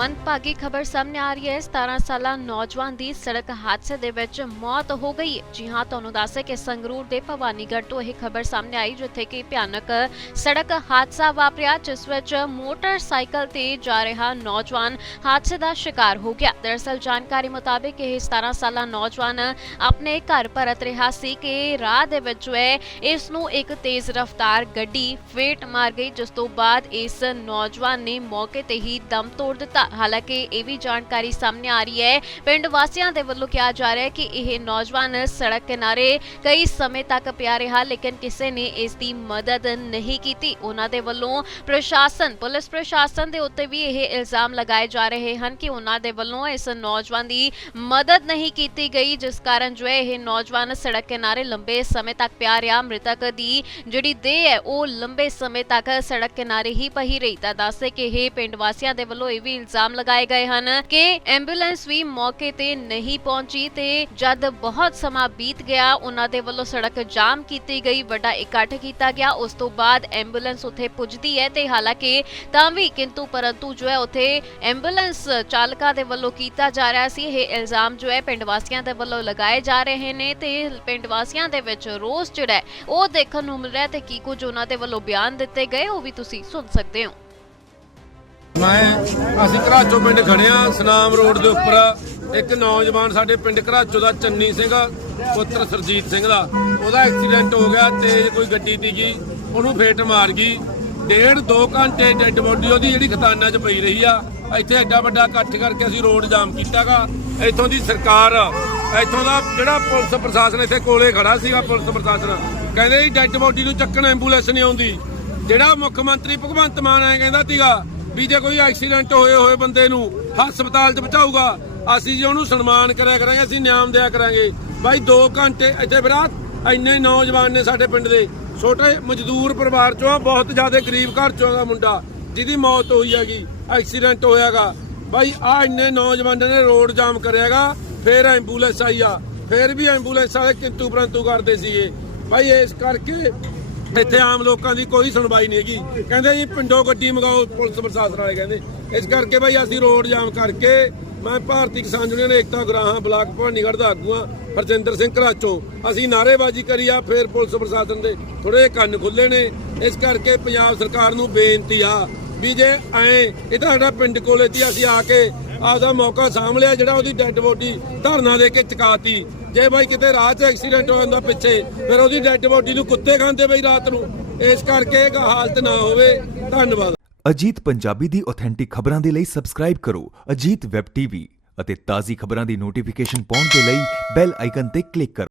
ਮੰਦਭਾਗੀ ਖਬਰ ਸਾਹਮਣੇ ਆ ਰਹੀ ਹੈ। 17 ਸਾਲਾ ਨੌਜਵਾਨ ਦੀ ਸੜਕ ਹਾਦਸੇ ਦੇ ਵਿੱਚ ਮੌਤ ਹੋ ਗਈ। ਹੈ ਜੀ ਹਾਂ, ਤੁਹਾਨੂੰ ਦੱਸੇ ਕਿ ਸੰਗਰੂਰ ਦੇ ਭਵਾਨੀਗੜ੍ਹ ਤੋਂ ਇਹ ਖਬਰ ਸਾਹਮਣੇ ਆਈ, ਜਿੱਥੇ ਕਿ ਭਿਆਨਕ ਸੜਕ ਹਾਦਸਾ ਵਾਪਰਿਆ, ਜਿਸ ਵਿੱਚ ਮੋਟਰਸਾਈਕਲ ਤੇ ਜਾ ਰਿਹਾ ਨੌਜਵਾਨ ਹਾਦਸੇ ਦਾ ਸ਼ਿਕਾਰ ਹੋ ਗਿਆ। ਦਰਅਸਲ, ਜਾਣਕਾਰੀ ਮੁਤਾਬਕ ਇਹ 17 ਸਾਲਾ ਨੌਜਵਾਨ ਆਪਣੇ ਘਰ ਪਰਤ ਰਿਹਾ ਸੀ ਕਿ ਰਾਹ ਦੇ ਵਿੱਚ ਹੈ। ਇਸ ਨੂੰ ਇੱਕ ਤੇਜ਼ ਰਫ਼ਤਾਰ ਗੱਡੀ ਫੇਟ ਮਾਰ ਗਈ, ਜਿਸ ਤੋਂ ਬਾਅਦ ਇਸ ਨੌਜਵਾਨ ਨੇ ਮੌਕੇ ਤੇ ਹੀ ਦਮ ਤੋੜ ਦਿੱਤਾ। ਹਾਲਾਂਕਿ ਇਹ ਵੀ ਜਾਣਕਾਰੀ ਸਾਹਮਣੇ ਆ ਰਹੀ ਹੈ ਪਿੰਡ ਵਾਸੀਆਂ ਦੇ ਵੱਲੋਂ ਕਿਹਾ ਜਾ ਰਿਹਾ ਹੈ ਕਿ ਇਹ ਨੌਜਵਾਨ ਸੜਕ ਕਿਨਾਰੇ ਕਈ ਸਮੇਂ ਤੱਕ ਪਿਆ ਰਿਹਾ ਲੇਕਿਨ ਕਿਸੇ ਨੇ ਇਸ ਦੀ ਮਦਦ ਨਹੀਂ ਕੀਤੀ ਉਹਨਾਂ ਦੇ ਵੱਲੋਂ ਪ੍ਰਸ਼ਾਸਨ ਪੁਲਿਸ ਪ੍ਰਸ਼ਾਸਨ ਦੇ ਉੱਤੇ ਵੀ ਇਹ ਇਲਜ਼ਾਮ ਲਗਾਏ ਜਾ ਰਹੇ ਹਨ ਕਿ ਉਹਨਾਂ ਦੇ ਵੱਲੋਂ ਇਸ ਨੌਜਵਾਨ ਦੀ ਮਦਦ ਨਹੀਂ ਕੀਤੀ ਗਈ ਜਿਸ ਕਾਰਨ ਜੋ ਹੈ ਇਹ ਨੌਜਵਾਨ ਸੜਕ ਕਿਨਾਰੇ ਲੰਬੇ ਸਮੇਂ ਤੱਕ ਪਿਆ ਰਿਹਾ ਮ੍ਰਿਤਕ ਦੀ ਜਿਹੜੀ ਦੇਹ ਹੈ ਉਹ ਲੰਬੇ ਸਮੇਂ ਤੱਕ ਸੜਕ ਕਿਨਾਰੇ ਹੀ ਪਈ ਰਹੀ ਤਾਂ ਦੱਸੇ ਕਿ ਇਹ ਪਿੰਡ ਵਾਸੀਆਂ ਦੇ ਵੱਲੋਂ ਇਹ ਵੀ ਇਲਜ਼ਾਮ ਲਗਾਏ ਗਏ ਹਨ ਕਿ ਐਂਬੂਲੈਂਸ ਵੀ ਮੌਕੇ ਤੇ ਨਹੀਂ ਪਹੁੰਚੀ ਤੇ ਜਦ ਬਹੁਤ ਸਮਾਂ ਬੀਤ ਗਿਆ, ਉਹਨਾਂ ਦੇ ਵੱਲੋਂ ਸੜਕ ਜਾਮ ਕੀਤੀ ਗਈ, ਵੱਡਾ ਇਕੱਠ ਕੀਤਾ ਗਿਆ। ਉਸ ਤੋਂ ਬਾਅਦ ਐਂਬੂਲੈਂਸ ਉੱਥੇ ਪੁੱਜਦੀ ਹੈ ਤੇ ਹਾਲਾਂਕਿ ਤਾਂ ਵੀ ਕਿੰਤੂ ਪਰੰਤੂ ਜੋ ਹੈ ਉੱਥੇ ਐਂਬੂਲੈਂਸ ਚਾਲਕਾਂ ਦੇ ਵੱਲੋਂ ਕੀਤਾ ਜਾ ਰਿਹਾ ਸੀ। ਇਹ ਇਲਜ਼ਾਮ ਜੋ ਹੈ ਪਿੰਡ ਵਾਸੀਆਂ ਦੇ ਵੱਲੋਂ ਲਗਾਏ ਜਾ ਰਹੇ ਨੇ ਤੇ ਪਿੰਡ ਵਾਸੀਆਂ ਦੇ ਵਿੱਚ ਰੋਸ ਜਿਹੜਾ ਉਹ ਦੇਖਣ ਨੂੰ ਮਿਲ ਰਿਹਾ ਤੇ ਕੀ ਕੁਝ ਉਹਨਾਂ ਦੇ ਵੱਲੋਂ ਬਿਆਨ ਦਿੱਤੇ ਗਏ, ਉਹ ਵੀ ਤੁਸੀਂ ਸੁਣ ਸਕਦੇ ਹੋ। ਮੈਂ ਅਸੀਂ ਘਰਾਚੋ ਪਿੰਡ ਖੜਿਆ ਸਨਾਮ ਰੋਡ ਦੇ ਉੱਪਰ। ਇੱਕ ਨੌਜਵਾਨ ਸਾਡੇ ਪਿੰਡ ਘਰਾਚੋ ਦਾ ਚੰਨੀ ਸਿੰਘ, ਪੁੱਤਰ ਸਰਜੀਤ ਸਿੰਘ ਦਾ। ਉਹਦਾ ਐਕਸੀਡੈਂਟ ਹੋ ਗਿਆ ਤੇਜ਼ ਕੋਈ ਗੱਡੀ ਤੀਗੀ ਉਹਨੂੰ ਫੇਟ ਮਾਰ ਗਈ ਡੇਢ ਦੋ ਘੰਟੇ ਡੈੱਡ ਬੋਡੀ ਉਹਦੀ ਜਿਹੜੀ ਖਤਾਨਾ 'ਚ ਪਈ ਰਹੀ ਆ। ਇੱਥੇ ਐਡਾ ਵੱਡਾ ਇਕੱਠ ਕਰਕੇ ਅਸੀਂ ਰੋਡ ਜਾਮ ਕੀਤਾਗਾ। ਇੱਥੋਂ ਦੀ ਸਰਕਾਰ, ਇੱਥੋਂ ਦਾ ਜਿਹੜਾ ਪੁਲਿਸ ਪ੍ਰਸ਼ਾਸਨ ਇੱਥੇ ਕੋਲੇ ਖੜਾ ਸੀਗਾ, ਪੁਲਿਸ ਪ੍ਰਸ਼ਾਸਨ। ਕਹਿੰਦੇ ਜੀ, ਡੈੱਡ ਬੋਡੀ ਨੂੰ ਚੱਕਣ ਐਂਬੂਲੈਂਸ ਨਹੀਂ ਆਉਂਦੀ। ਜਿਹੜਾ ਮੁੱਖ ਮੰਤਰੀ ਭਗਵੰਤ ਮਾਨ ਆਏ ਕਹਿੰਦਾ ਸੀਗਾ ਵੀ ਜੇ ਕੋਈ ਐਕਸੀਡੈਂਟ ਹੋਏ ਹੋਏ ਬੰਦੇ ਨੂੰ ਹਸਪਤਾਲ 'ਚ ਪਹੁੰਚਾਊਗਾ, ਅਸੀਂ ਜੀ ਉਹਨੂੰ ਸਨਮਾਨ ਕਰਿਆ ਕਰਾਂਗੇ, ਅਸੀਂ ਨਿਆਮ ਦਿਆ ਕਰਾਂਗੇ। ਬਾਈ 2 ਘੰਟੇ ਇੱਥੇ ਵਿਰਾਤ ਇੰਨੇ ਨੌਜਵਾਨ ਨੇ ਸਾਡੇ ਪਿੰਡ ਦੇ। ਛੋਟੇ ਮਜ਼ਦੂਰ ਪਰਿਵਾਰ ਚੋਂ ਆ, ਬਹੁਤ ਜ਼ਿਆਦਾ ਗਰੀਬ ਘਰ ਚੋਂ ਦਾ ਮੁੰਡਾ, ਜਿਹਦੀ ਮੌਤ ਹੋਈ ਹੈਗੀ, ਐਕਸੀਡੈਂਟ ਹੋਇਆਗਾ ਬਾਈ, ਆ ਇੰਨੇ ਨੌਜਵਾਨਾਂ ਨੇ ਰੋਡ ਜਾਮ ਕਰਿਆਗਾ ਫੇਰ ਐਂਬੂਲੈਂਸ ਆਈ ਆ। ਫੇਰ ਵੀ ਐਂਬੂਲੈਂਸ ਵਾਲੇ ਕਿੰਤੂ ਪ੍ਰੰਤੂ ਕਰਦੇ ਸੀਗੇ। ਬਾਈ, ਇਸ ਕਰਕੇ ਇੱਥੇ ਆਮ ਲੋਕਾਂ ਦੀ ਕੋਈ ਸੁਣਵਾਈ ਨਹੀਂ ਹੈਗੀ। ਕਹਿੰਦੇ ਜੀ, ਪਿੰਡੋਂ ਗੱਡੀ ਮੰਗਾਓ, ਪੁਲਿਸ ਪ੍ਰਸ਼ਾਸਨ ਵਾਲੇ ਕਹਿੰਦੇ। ਇਸ ਕਰਕੇ ਭਾਈ ਅਸੀਂ ਰੋਡ ਜਾਮ ਕਰਕੇ, ਮੈਂ ਭਾਰਤੀ ਕਿਸਾਨ ਯੂਨੀਅਨ, ਏਕਤਾ, ਗਰਾਹਾਂ, ਬਲਾਕ ਭਵਾਨੀਗੜ੍ਹ ਦਾ ਆਗੂ ਆ ਹਰਜਿੰਦਰ ਸਿੰਘ ਘਰਾਚੋ। ਅਸੀਂ ਨਾਅਰੇਬਾਜ਼ੀ ਕਰੀ ਆ, ਫਿਰ ਪੁਲਿਸ ਪ੍ਰਸ਼ਾਸਨ ਦੇ ਥੋੜੇ ਜਿਹੇ ਕੰਨ ਖੁੱਲੇ ਨੇ। ਇਸ ਕਰਕੇ ਪੰਜਾਬ ਸਰਕਾਰ ਨੂੰ ਬੇਨਤੀ ਆ ਵੀ ਜੇ ਐ ਇਹ ਤਾਂ ਸਾਡਾ ਪਿੰਡ ਕੋਲੇ ਦੀ ਅਸੀਂ ਆ ਕੇ ਆਪਦਾ ਮੌਕਾ ਸਾਂਭ ਜਿਹੜਾ ਉਹਦੀ ਡੈੱਡ ਬੋਡੀ ਧਰਨਾ ਦੇ ਕੇ ਚਕਾਤੀ। ਜੇ ਬਾਈ ਕਿਤੇ ਰਾਹ 'ਚ ਐਕਸੀਡੈਂਟ ਹੋ ਜਾਂਦਾ ਪਿੱਛੇ, ਫਿਰ ਉਹਦੀ ਡੈੱਡ ਬੋਡੀ ਨੂੰ ਕੁੱਤੇ ਖਾਂਦੇ ਬਈ ਰਾਤ ਨੂੰ। ਇਸ ਕਰਕੇ ਇਹ ਹਾਲਤ ਨਾ ਹੋਵੇ। ਧੰਨਵਾਦ। ਅਜੀਤ ਪੰਜਾਬੀ ਦੀ ਆਥੈਂਟਿਕ ਖਬਰਾਂ ਦੇ ਲਈ ਸਬਸਕ੍ਰਾਈਬ ਕਰੋ। ਅਜੀਤ ਵੈਬ ਟੀਵੀ ਅਤੇ ਤਾਜ਼ੀ ਖਬਰਾਂ ਦੀ ਨੋਟੀਫਿਕੇਸ਼ਨ ਪਾਉਣ ਦੇ ਲਈ ਬੈਲ ਆਈਕਨ ਤੇ ਕਲਿੱਕ ਕਰੋ।